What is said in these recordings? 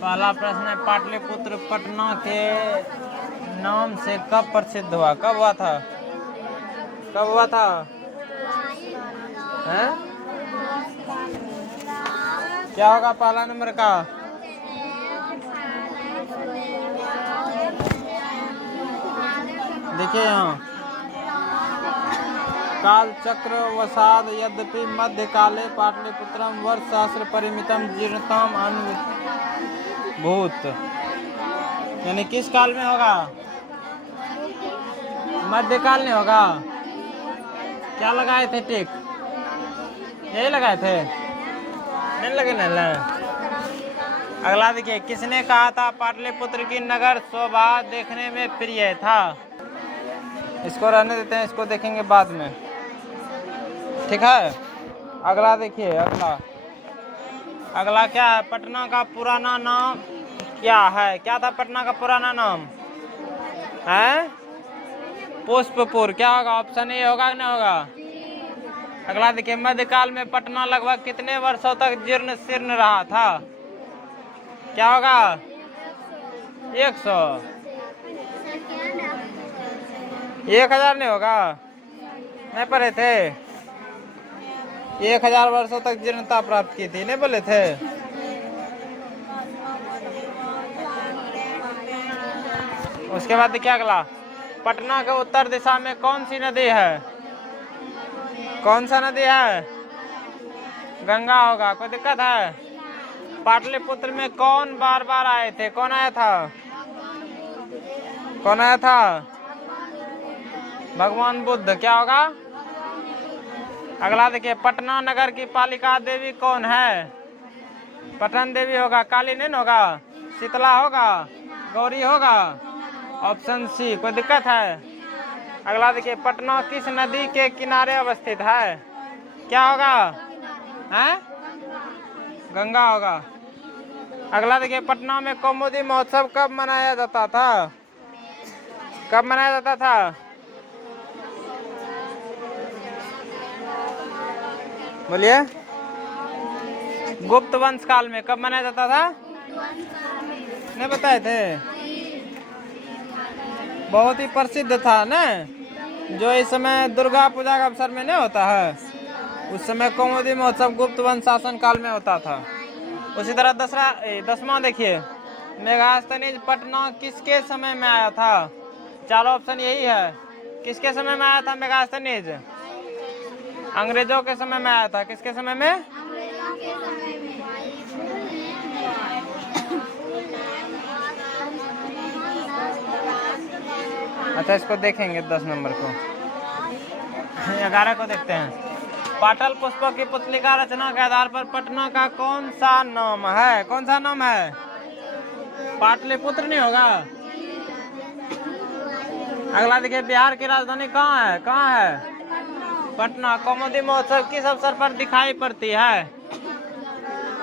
पहला प्रश्न है, पाटलिपुत्र पटना के नाम से कब प्रसिद्ध हुआ? कब हुआ था? कब हुआ था? हैं? क्या होगा पहला नंबर का? देखिए यहाँ काल चक्र वसाद यद्यपि मध्य काले पाटलिपुत्रम वर्ष सहस्र परिमितम जीर्णतम अनुभूत, यानी किस काल में होगा? मध्यकाल में होगा। क्या लगाए थे टिक? यही लगाए थे, नहीं लगे ना। अगला देखिए, किसने कहा था पाटलिपुत्र की नगर शोभा देखने में प्रिय था? इसको रहने देते हैं, इसको देखेंगे बाद में, ठीक है। अगला देखिए, अगला क्या है? पटना का पुराना नाम क्या है? क्या था पटना का पुराना नाम? है पुष्पपुर। क्या होगा? ऑप्शन ए होगा कि नहीं होगा? अगला देखिए, मध्यकाल में पटना लगभग कितने वर्षों तक जीर्ण शीर्ण रहा था? क्या होगा? 100। 1000 नहीं होगा? नहीं पढ़े थे? 1000 वर्षों तक जीर्णता प्राप्त की थी, नहीं बोले थे? उसके बाद क्या अगला? पटना के उत्तर दिशा में कौन सी नदी है? कौन सा नदी है? गंगा होगा। कोई दिक्कत है? पाटलिपुत्र में कौन बार बार आए थे? कौन आया था? कौन आया था? भगवान बुद्ध। क्या होगा? अगला देखिए, पटना नगर की पालिका देवी कौन है? पटन देवी होगा, काली नहीं होगा, शीतला होगा, गौरी होगा। Option C. कोई दिक्कत है? अगला देखिए, पटना किस नदी के किनारे अवस्थित है? क्या होगा? हैं? गंगा होगा। अगला देखिए, पटना में कौमुदी महोत्सव कब मनाया जाता था? कब मनाया जाता था? बोलिए। गुप्त वंश काल में। कब मनाया जाता था? नहीं बताए थे? बहुत ही प्रसिद्ध था ना, जो इस समय दुर्गा पूजा के अवसर में नहीं होता है, उस समय कौमुदी महोत्सव गुप्त वंश शासन काल में होता था। उसी तरह 10वां देखिए, मेगास्थनीज पटना किसके समय में आया था? चारों ऑप्शन यही है। किसके समय में आया था मेगास्थनीज? अंग्रेजों के समय में आया था। किसके समय में? अच्छा, इसको देखेंगे 10 नंबर को। 11 को देखते हैं। पाटल पुष्पों की पुतलिका रचना के आधार पर पटना का कौन सा नाम है? कौन सा नाम है? पाटलिपुत्र नहीं होगा। अगला देखिए, बिहार की राजधानी कहाँ है? कहाँ है? पटना। कौमुदी महोत्सव किस अवसर पर दिखाई पड़ती है?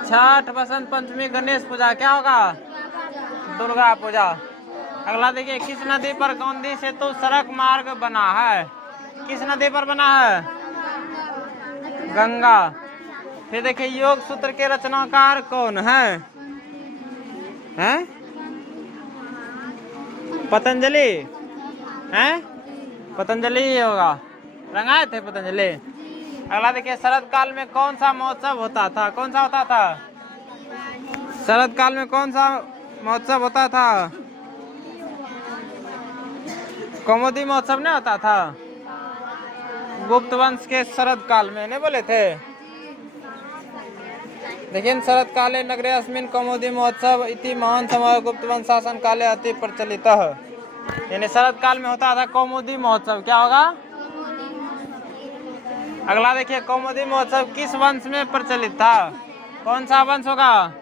छठ, बसंत पंचमी, गणेश पूजा। क्या होगा? दुर्गा पूजा। अगला देखिए, किस नदी पर गांधी सेतु सड़क मार्ग बना है? किस नदी पर बना है? गंगा। फिर देखिए, योग सूत्र के रचनाकार कौन है? हैं? पतंजलि हैं? पतंजलि ही होगा। रंगाए थे पतंजलि। अगला देखिए, शरद काल में कौन सा महोत्सव होता था? कौन सा होता था? शरद काल में कौन सा महोत्सव होता था? कौमुदी महोत्सव नहीं होता था? गुप्त वंश के शरद काल में, नहीं बोले थे? लेकिन शरद काले नगरे अस्मिन कौमुदी महोत्सव इति महान समारोह गुप्त वंश शासन काले अति प्रचलित, यानी शरद काल में होता था कौमुदी महोत्सव। क्या होगा? अगला देखिए, कौमुदी महोत्सव किस वंश में प्रचलित था? कौन सा वंश होगा?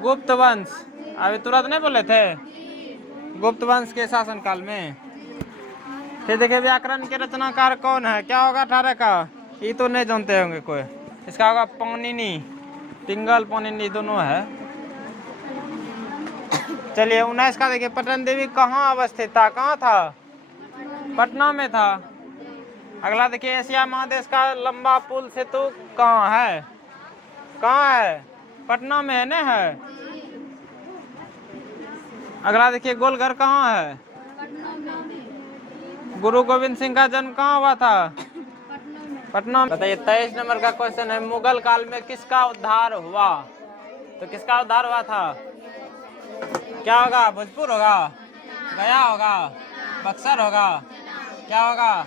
गुप्त वंश। अभी तुरंत नहीं बोले थे? गुप्त वंश के शासन काल में। फिर देखिए, व्याकरण के रचनाकार कौन है? क्या होगा 18 का? ये तो नहीं जानते होंगे कोई। इसका होगा पाणिनि। पिंगल पाणिनि दोनों है। चलिए 19 का देखिए, पटन देवी कहाँ अवस्थित था? कहाँ था? पटना में था। अगला देखिए, एशिया महादेश का लंबा पुल सेतु कहाँ है? कहाँ है? पटना में है ना? है अगला देखिए, गोलघर कहाँ है? गुरु गोविंद सिंह का जन्म कहाँ हुआ था? पटना। बताइए 23 नंबर का क्वेश्चन है, मुगल काल में किसका उद्धार हुआ? तो किसका उद्धार हुआ था? क्या होगा? भोजपुर होगा, गया होगा, बक्सर होगा, क्या होगा?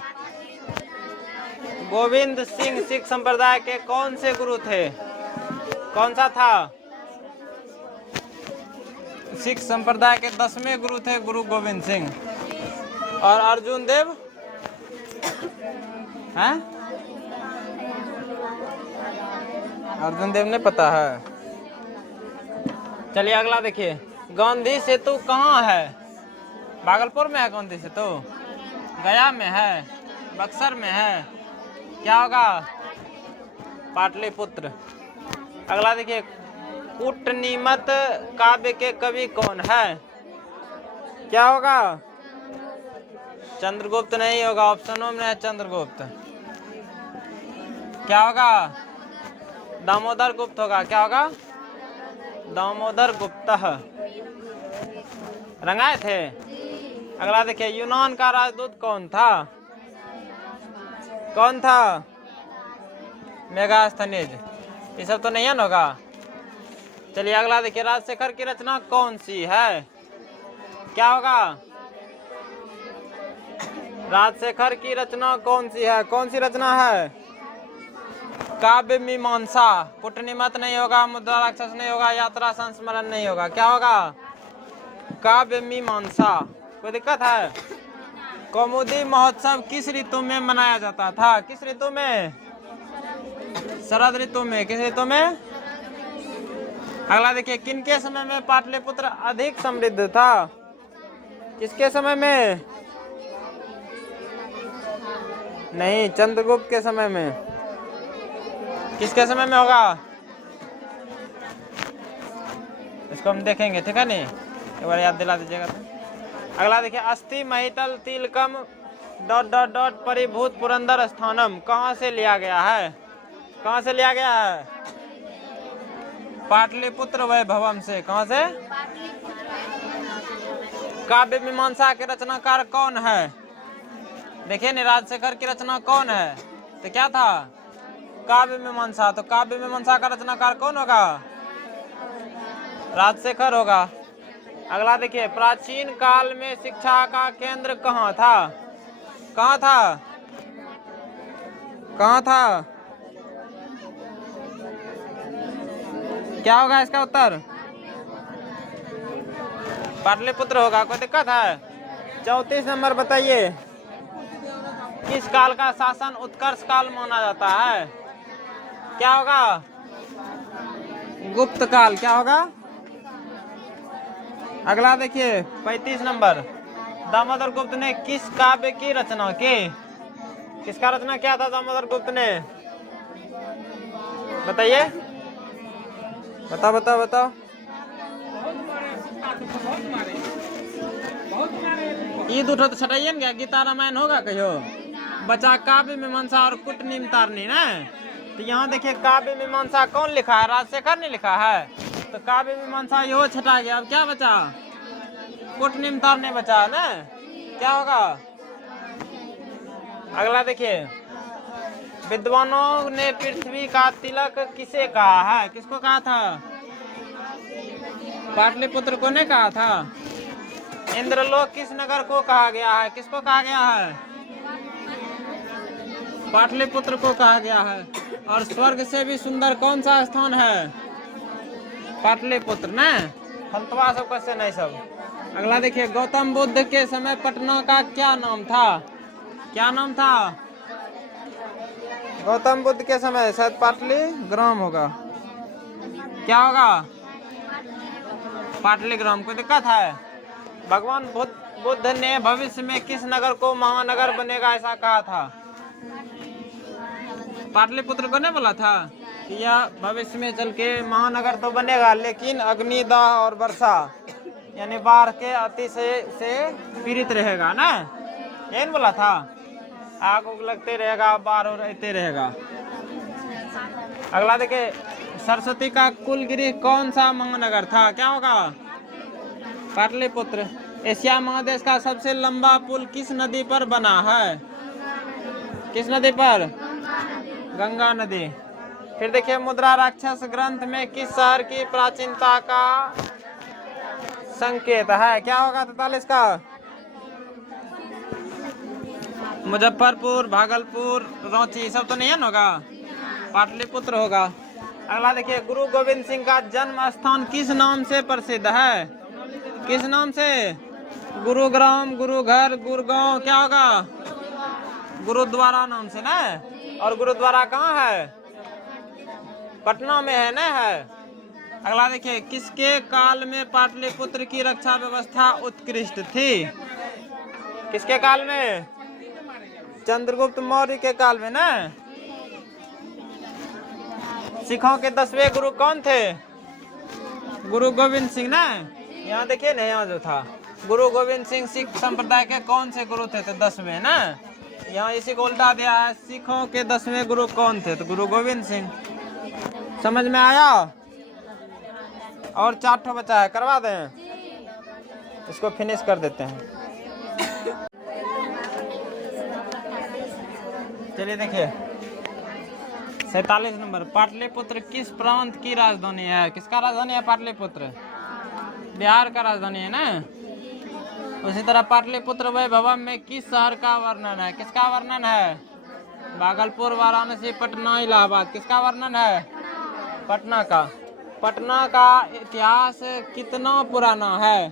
गोविंद सिंह सिख संप्रदाय के कौन से गुरु थे? कौन सा था? सिख संप्रदाय के 10वें गुरु थे गुरु गोविंद सिंह। और अर्जुन देव हैं? अर्जुन देव नहीं पता है। चलिए अगला देखिए, गांधी सेतु कहाँ है? भागलपुर में है गांधी सेतु, गया में है, बक्सर में है, क्या होगा? पाटलिपुत्र। अगला देखिए, कूटनीमत काव्य के कवि कौन है? क्या होगा? चंद्रगुप्त नहीं होगा, ऑप्शनों में है चंद्रगुप्त। क्या होगा? दामोदर गुप्त होगा, क्या होगा? दामोदर गुप्त रंगाए थे। अगला देखिए, यूनान का राजदूत कौन था? कौन था? मेगास्थनीज। ये सब तो नहीं है होगा। चलिए अगला देखिए, राजशेखर की रचना कौन सी है? क्या होगा? राजशेखर की रचना कौन सी है? कौन सी रचना है? काव्य मीमांसा। कूटनीमत नहीं होगा, मुद्रा राक्षस नहीं होगा, यात्रा संस्मरण नहीं होगा, क्या होगा? काव्य मीमांसा। कोई दिक्कत है? कौमुदी महोत्सव किस ऋतु में मनाया जाता था? किस ऋतु में? शरद ऋतु में। किस ऋतु में? अगला देखिए, किनके समय में पाटलिपुत्र अधिक समृद्ध था? किसके समय में? नहीं, चंद्रगुप्त के समय में। किसके समय में होगा? इसको हम देखेंगे, ठीक है नहीं, एक बार याद दिला दीजिएगा तो। अगला देखिए, अस्ति महितल तिलकम ... परिभूत पुरंदर स्थानम कहाँ से लिया गया है? कहाँ से लिया गया है? पाटलिपुत्र वैभवम से। कहाँ से? काव्य मीमांसा के रचनाकार कौन है? देखिए न, राजशेखर की रचना कौन है? तो क्या था? काव्य मीमांसा। तो काव्य मीमांसा का रचनाकार कौन होगा? राजशेखर होगा। अगला देखिए, प्राचीन काल में शिक्षा का केंद्र कहाँ था? कहाँ था? कहाँ था? क्या होगा इसका उत्तर? पाटलिपुत्र होगा। कोई दिक्कत है? 34 नंबर बताइए, किस काल का शासन उत्कर्ष काल माना जाता है? क्या होगा? गुप्त काल। क्या होगा? अगला देखिए, 35 नंबर, दामोदर गुप्त ने किस काव्य की रचना की? किसका रचना किया था दामोदर गुप्त ने? बताइए, बताओ बताओ बताओ। ईद उठो तो छटाइए ना, गीता रामायण होगा कहियो? बचा काव्य मीमांसा और कूटनीमतारणी ना। तो यहाँ देखिए, काव्य मीमांसा कौन लिखा है? राजशेखर ने लिखा है। तो काव्य मीमांसा यो छटा गया। अब क्या बचा? कूटनीमतारणी बचा ना। क्या होगा? अगला देखिए, विद्वानों ने पृथ्वी का तिलक किसे कहा है? किसको कहा था? पाटलिपुत्र को नहीं कहा था। इंद्रलोक किस नगर को कहा गया है? किसको कहा गया है? पाटलिपुत्र को कहा गया है। और स्वर्ग से भी सुंदर कौन सा स्थान है? पाटलिपुत्र ना। फलतवा सब कैसे नहीं सब। अगला देखिए, गौतम बुद्ध के समय पटना का क्या नाम था? क्या नाम था? गौतम बुद्ध के समय शायद पाटलिग्राम होगा। क्या होगा? पाटलिग्राम। कोई दिक्कत है? भगवान बुद्ध ने भविष्य में किस नगर को महानगर बनेगा ऐसा कहा था? पाटलिपुत्र को नहीं बोला था कि यह भविष्य में चल के महानगर तो बनेगा, लेकिन अग्निदाह और वर्षा यानी बाढ़ के अतिशय से पीड़ित रहेगा ना। यही बोला था। आग उग लगते रहेगा, बाढ़ रहते रहेगा। अगला देखिए, सरस्वती का कुलगिरी कौन सा महानगर था? क्या होगा? पाटलिपुत्र। एशिया महादेश का सबसे लंबा पुल किस नदी पर बना है? किस नदी पर? गंगा नदी। फिर देखिए, मुद्रा राक्षस ग्रंथ में किस शहर की प्राचीनता का संकेत है? क्या होगा 43 का? मुजफ्फरपुर, भागलपुर, रांची, सब तो नहीं है ना होगा, पाटलिपुत्र होगा। अगला देखिए, गुरु गोविंद सिंह का जन्म स्थान किस नाम से प्रसिद्ध है? किस नाम से? गुरुग्राम, गुरुघर, गुरुगांव, क्या होगा? गुरुद्वारा नाम से ना। और गुरुद्वारा कहाँ है? पटना में है ना है। अगला देखिए, किसके काल में पाटलिपुत्र की रक्षा व्यवस्था उत्कृष्ट थी? किसके काल में? चंद्रगुप्त मौर्य के काल में ना। सिखों के 10वें गुरु कौन थे? गुरु गोविंद सिंह ना। यहाँ देखिए ना, यहाँ जो था गुरु गोविंद सिंह सिख संप्रदाय के कौन से गुरु थे? तो 10वें ना। यहाँ इसी को उल्टा दिया है, सिखों के 10वें गुरु कौन थे? तो गुरु गोविंद सिंह। समझ में आया? और 4 ठो बचा है, करवा दें, इसको फिनिश कर देते हैं। चलिए देखिए, 47 नंबर, पाटलिपुत्र किस प्रांत की राजधानी है? किसका राजधानी है पाटलिपुत्र? बिहार का राजधानी है ना। उसी तरह पाटलिपुत्र वैभवम में किस शहर का वर्णन है? किसका वर्णन है? भागलपुर, वाराणसी, पटना, इलाहाबाद, किसका वर्णन है? पटना का। पटना का इतिहास कितना पुराना है?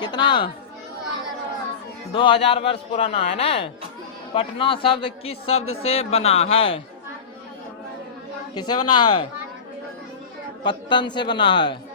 कितना? 2000 वर्ष पुराना है ना। पटना शब्द किस शब्द से बना है? किससे बना है? पत्तन से बना है।